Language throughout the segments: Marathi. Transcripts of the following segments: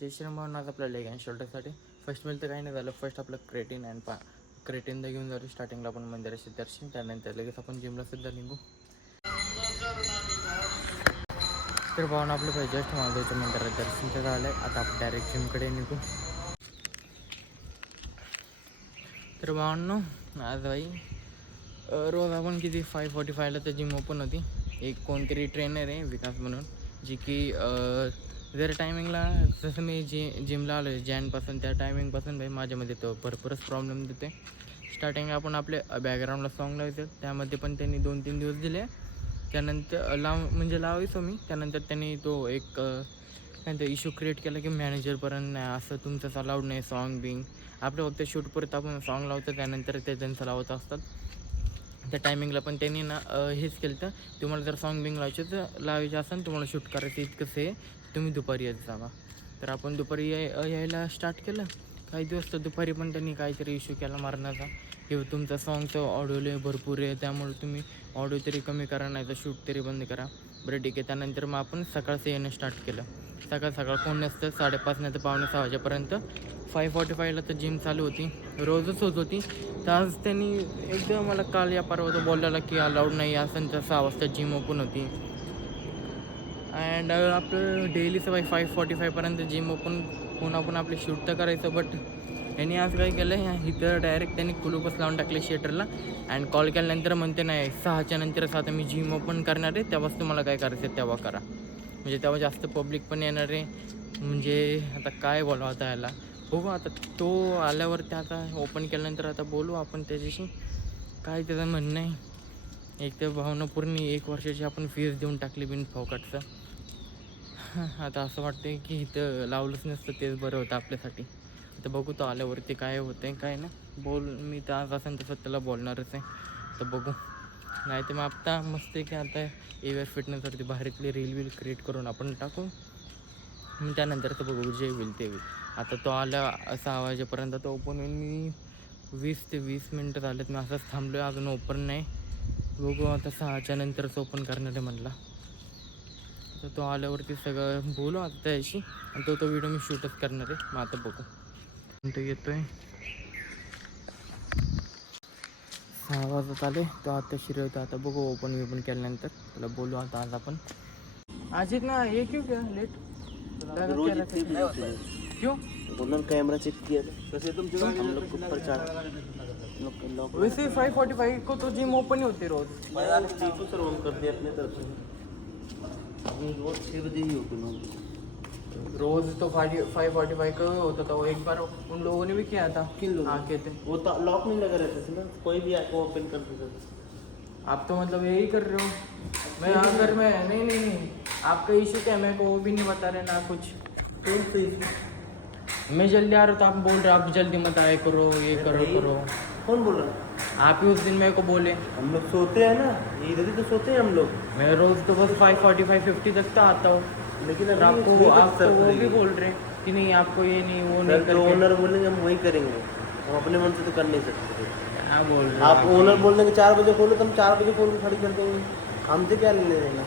जय श्रीराम भावना. आज आपल्या लेग अँड शोल्डरसाठी फर्स्ट मिल तर काही नाही झालं. फर्स्ट आपलं क्रेटिनदा घेऊन जातो. स्टार्टिंगला आपण मंदिराचे दर्शन, त्यानंतर लगेच आपण जिमला सुद्धा निघू. तर भावना आपलं पाहिजे जस्ट महादेवच्या मंदिरात दर्शन तर झालं आहे. आता आपण डायरेक्ट जिमकडे निघू. तर भावनो आज भाई रोज आपण किती 5:45ला तर जिम ओपन होती. एक कोणतरी ट्रेनर आहे विकास म्हणून, जी की जर टायमिंगला जसं मी जिमला आलो जॅनपासून त्या टायमिंगपासून भाई माझ्यामध्ये तो भरपूरच प्रॉब्लेम देते. स्टार्टिंग आपण आपले बॅकग्राऊंडला सॉन्ग लावायचं, त्यामध्ये पण त्यांनी 2-3 दिवस दिले. त्यानंतर लावायचो मी. त्यानंतर त्यांनी तो एक त्यांचा इश्यू क्रिएट केला की मॅनेजरपर्यंत नाही, असं तुमचं अलाउड नाही सॉन्ग बिंग. आपलं फक्त शूटपुरत आपण सॉन्ग लावतो, त्यानंतर ते त्यांचं लावत असतात. त्या टायमिंगला पण त्यांनी ना हेच केलं तर तुम्हाला जर सॉन्ग बिंग लावायचे असेल, तुम्हाला शूट करायचं इतकंच आहे, तुम्ही दुपारी येत जावा. तर आपण दुपारी यायला स्टार्ट केलं. काही दिवस तर दुपारी पण त्यांनी काहीतरी इश्यू केला मारण्याचा, की तुमचा सॉन्गचं ऑडिओ भरपूर आहे, त्यामुळे तुम्ही ऑडिओ तरी कमी करा, नाही तर शूट तरी बंद करा. बरं ठीक आहे. त्यानंतर मग आपण सकाळचं येणं स्टार्ट केलं. सकाळ कोण नसतं, 5:30 नाही तर 5:45 वाजेपर्यंत 5:45ला तर जिम चालू होती, रोजच होत होती. तर आज त्यांनी एकदम मला काल या परवा बोललेला की अलाउड नाही असं, तर 6 वाजता जिम ओपन होती. अँड आपलं डेलीचं बाई 5:45पर्यंत जिम ओपन होऊन आपण आपले शूट तर करायचं. बट यांनी आज काय केलं, इथं डायरेक्ट त्यांनी कुलूपच लावून टाकले शटरला. अँड कॉल केल्यानंतर म्हणते नाही 6च्या नंतरच आता मी जिम ओपन करणार आहे, तेव्हाच तुम्हाला काय करायचं तेव्हा करा. म्हणजे तेव्हा जास्त पब्लिक पण येणार आहे. म्हणजे आता काय बोलावं आता याला, बघू आता तो आल्यावरती आता ओपन केल्यानंतर आता बोलू आपण त्याच्याशी, काय त्याचं म्हणणं आहे. एक तर भावना पूर्ण 1 वर्षाची आपण फीस देऊन टाकली बिन फॉकटचं. आता असं वाटतं की इथं लावलंच नसतं तेच बरं होतं आपल्यासाठी. आता बघू तो आल्यावरती काय होतं आहे काय ना. मी तर आज असं तसं त्याला बोलणारच आहे. तर बघू, नाही तर मग आता मस्त आहे की आता एवेअर फिटनेसवरती भारीतली रील क्रिएट करून आपण टाकू. मग त्यानंतर तर बघू जे होईल ते होईल. आता तो आला 6 वाजेपर्यंत तो ओपन होईल. मी 20 ते 20 मिनटं झालेत मी असंच थांबलो आहे, अजून ओपन नाही. बघू आता 6च्या नंतरच ओपन करणार आहे म्हटला. तर तो आल्यावरती सगळं बोलू आता त्याशी, आणि तो व्हिडिओ मी शूटच करणार आहे. मग आता बघू तो येतो आहे. 6 वाजत आले, तो आता होता. आता बघू ओपन केल्यानंतर त्याला बोलू. आता आज आपण आज ना ये क्यों क्या लेट क्यों कैमरा चेक किया था हम लोग को प्रचार वैसे 5:45 को तो जिम ओपन ही होती रोज. सर ऑन कर दिया अपने तरफ से, रोज 6 बजे ही ओपन होगी. रोज तो 5:45 का होता था. वो एक बार उन लोगों ने भी किया था. किन लोगों हाँ कहते वो तो लॉक नहीं लगा रहता था ना, कोई भी आपको ओपन कर देता था. आप तो मतलब यही कर रहे हो. मैं अगर मैं नहीं आपका इशू क्या है, मेरे को वो भी नहीं बता रहे ना कुछ. मैं जल्दी आ रहा हूँ तो आप बोल रहे आप जल्दी मत आए करो, ये करो. कौन बोल रहा है? आप ही उस दिन मेरे को बोले. हम लोग सोते हैं ना, इधर ही तो सोते हैं हम लोग. मैं रोज तो बस 5:45-50 तक तो आता हूँ. लेकिन और आपको वो भी बोल रहे हैं कि नहीं आपको ये नहीं वो नहीं जो ओनर बोलेंगे हम वही करेंगे, हम अपने मन से तो कर नहीं सकते. क्या बोल रहे आप ओनर बोल देंगे 4 बजे खोलो तो हम 4 बजे खोल के खड़ी कर देंगे. हमसे क्या लेने देना,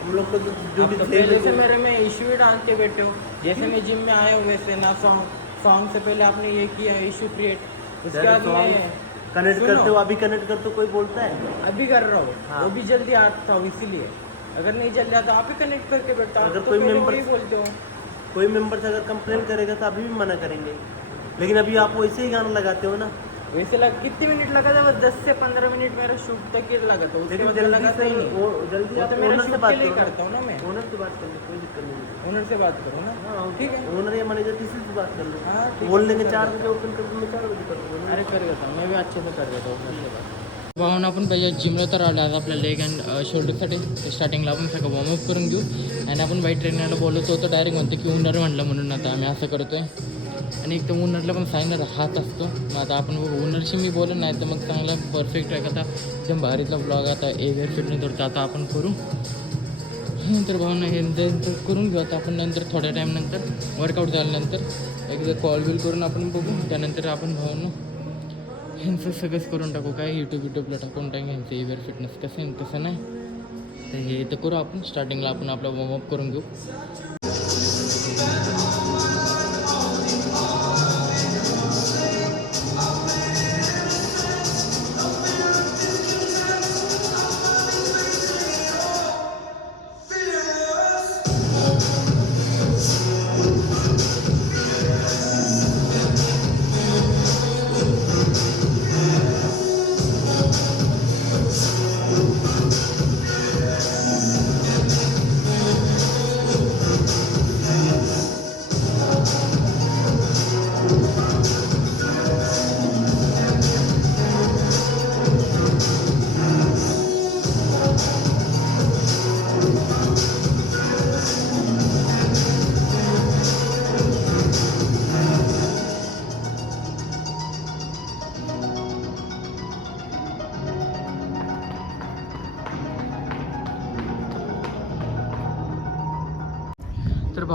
हम लोग को जो भी जैसे मेरे में इशू डाल के बैठे हो. जैसे मैं जिम में आया हूँ वैसे ना सॉन्ग से पहले आपने ये किया इशू क्रिएट, उसके बाद मैं कनेक्ट करते हो. अभी कनेक्ट करते हो कोई बोलता है? अभी कर रहा हूँ. हाँ. वो भी जल्दी आता हूँ इसीलिए. अगर नहीं जल्दी आता आप ही कनेक्ट करके बैठता. अगर तो कोई पहले मेंबर वही बोलते हो. कोई मेंबर से अगर कंप्लेन करेगा तो अभी भी मना करेंगे. लेकिन अभी आप वैसे ही गाना लगाते हो ना. वैसे कितने मिनट लगा था? 10 से 15 मिनट मेरा शूट तक ही लगा था. उसके बाद जल्दी लगा से ही नहीं. वो जल्दी वो आप तो मेरा ओनर से शूट बात के लिए करो. करता हूँ ना मैं. ओनर से बात करने कोई दिक्कत नहीं. ओनर से बात करो ना. हाँ ठीक है. ओनर या मैनेजर किसी से बात कर लो. हाँ ठीक बोल है. देंगे 4 बजे ओपन कर दूँ, 4 बजे कर दूँगा. अरे कर देता मैं भी अच्छे से कर देता हूँ. भावना आपण पाहिजे जिमला तर आलो आज आपल्या लेग अँड शोल्डरसाठी. स्टार्टिंगला आपण सगळं वॉर्मअप करून घेऊ. आणि आपण बाईक ट्रेनरला बोलवतो होतो, डायरेक्ट म्हणतो की ओनर म्हटलं म्हणून आता आम्ही असं करतो आहे. आणि एक तर ओनरला पण सांगणार हात असतो. मग आता आपण ओनरशी मी बोलत नाही तर मग चांगला परफेक्ट आहे. आता एकदम भारीतला ब्लॉग आता एवेअर फिटनेसवरती आता आपण करू. तर भावना हे करून घेऊ आता आपण. नंतर थोड्या टाईम नंतर वर्कआउट झाल्यानंतर एकदा कॉल बिल करून आपण बघू. त्यानंतर आपण भावना ह्यांचं सगळंच करून टाकू. काय यूट्यूबला टाकून टाकू ह्यांचं एवेअर फिटनेस कसं आहे तसं नाही. तर हे तर करू आपण. स्टार्टिंगला आपण आपला वॉर्मअप करून घेऊ.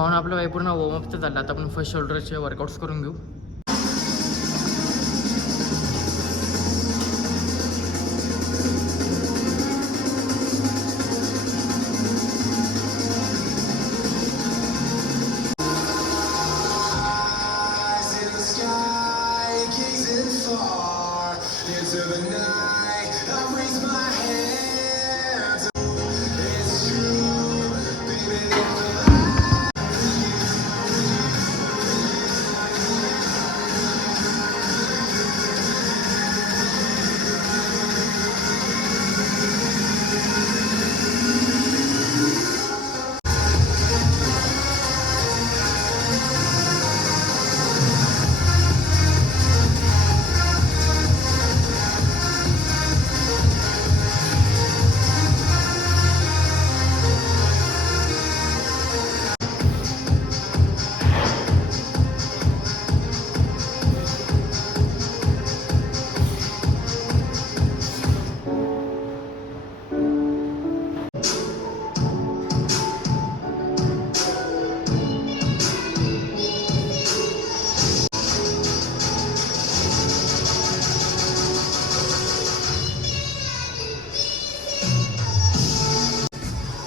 भावना आपलं बाई पूर्ण वॉर्मअपचं झालं. आता आपण फर्स्ट शोल्डरचे वर्कआउट्स करून घेऊ.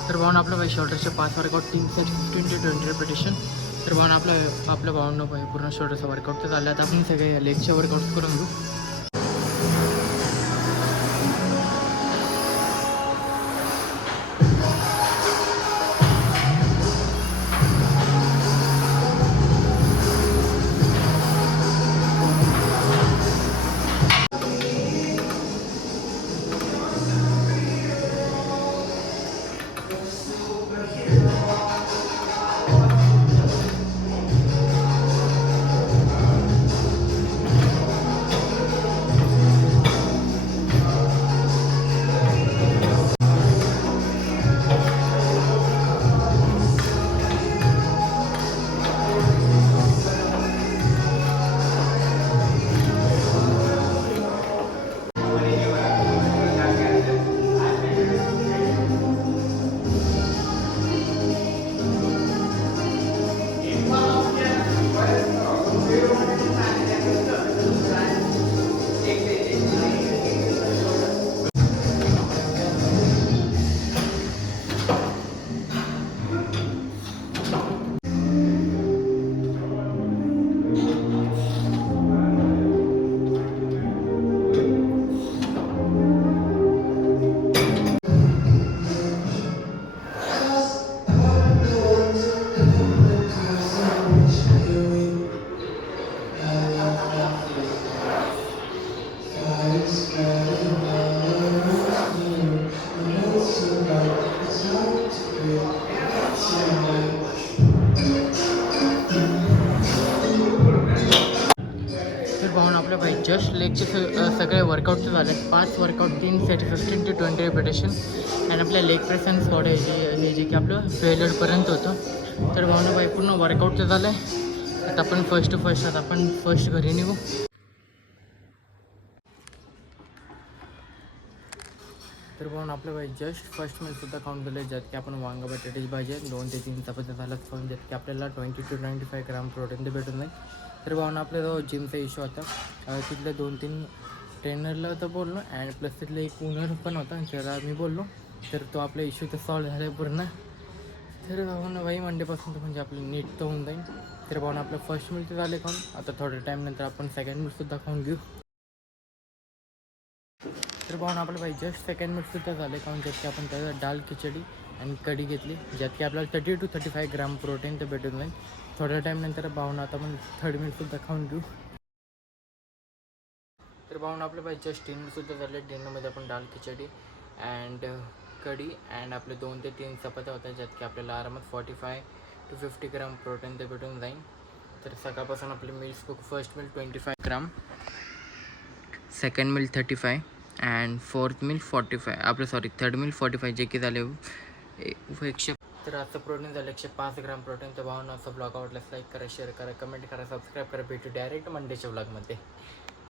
तर भावना आपलं बाई शोल्डरचे 5 वर्कआउट 3 सेट 15 ते 20 रिपिटेशन. तर भावना आपल्या भावना बाई पूर्ण शोल्डरचा वर्कआउट तर झालं. आता आपण सगळे लेगचे वर्कआउट करून घेऊ. तर भावना आपल्या बाई जस्ट लेगचे सगळे वर्कआउट झाले. 5 वर्कआउट 3 सेट 15 ते 20 रिपिटेशन. आणि आपल्या लेग प्रेस अँड स्क्वॉट हे जे की आपलं फेल्युअरपर्यंत होतं. तर भावना बाई पूर्ण वर्कआउट झालं आहे. आता आपण फर्स्ट घरी निघू. तर भावना आपल्या बाई जस्ट फर्स्ट मीलसुद्धा खाऊन झालं आहे. ज्यात की आपण वांगा बटाट्याची भाजी 2 ते 3 चपात्या झाल्यात खाऊन, ज्यात की आपल्याला 20 to 25 ग्राम प्रोटीन ते भेटून जाईल. तर भावना आपल्याला जिमचा इश्यू होता. तिथल्या 2-3 ट्रेनरला तर बोललो अँड प्लस तिथलं एक ओनर पण होता त्याला मी बोललो. तर तो आपला इश्यू तर सॉल्व झाला आहे पूर्ण. तर भावना बाई मंडेपासून तर म्हणजे आपलं नीट तर होऊन जाईल. तर भावना आपलं फर्स्ट मील तर झाले खाऊन. आता थोड्या टाईमनंतर आपण सेकंड मीलसुद्धा खाऊन घेऊ. तर भावना आपलं बाई जस्ट सेकंड मीलसुद्धा झाले खाऊन, ज्यात की आपण त्याचा डाळ खिचडी आणि कढी घेतली, ज्यात की आपल्याला 30 to 35 ग्राम प्रोटीन तर भेटून जाईल. थोड्या टाईमनंतर भावना आता आपण थर्ड मीलसुद्धा खाऊन घेऊ. तर भावना आपल्या बाई जस्ट डिनरसुद्धा झाले. डिनरमध्ये आपण डाळ खिचडी अँड कढी अँड आपले 2 ते 3 चपात्या होत्या, ज्यात की आपल्याला आरामात 45 to 50 ग्राम प्रोटीन ते भेटून जाईल. तर सकाळपासून आपले मील्स खूप first meal 25 gram, second meal 35 and fourth meal 45 third meal 45, जे की झाले 100. तर आजचं प्रोटीन झालं 105 ग्राम प्रोटीन. तर भावना असं ब्लॉग आवडल्यास लाईक करा, शेअर करा, कमेंट करा, सबस्क्राईब करा. भेटू डायरेक्ट मंडेच्या ब्लॉगमध्ये.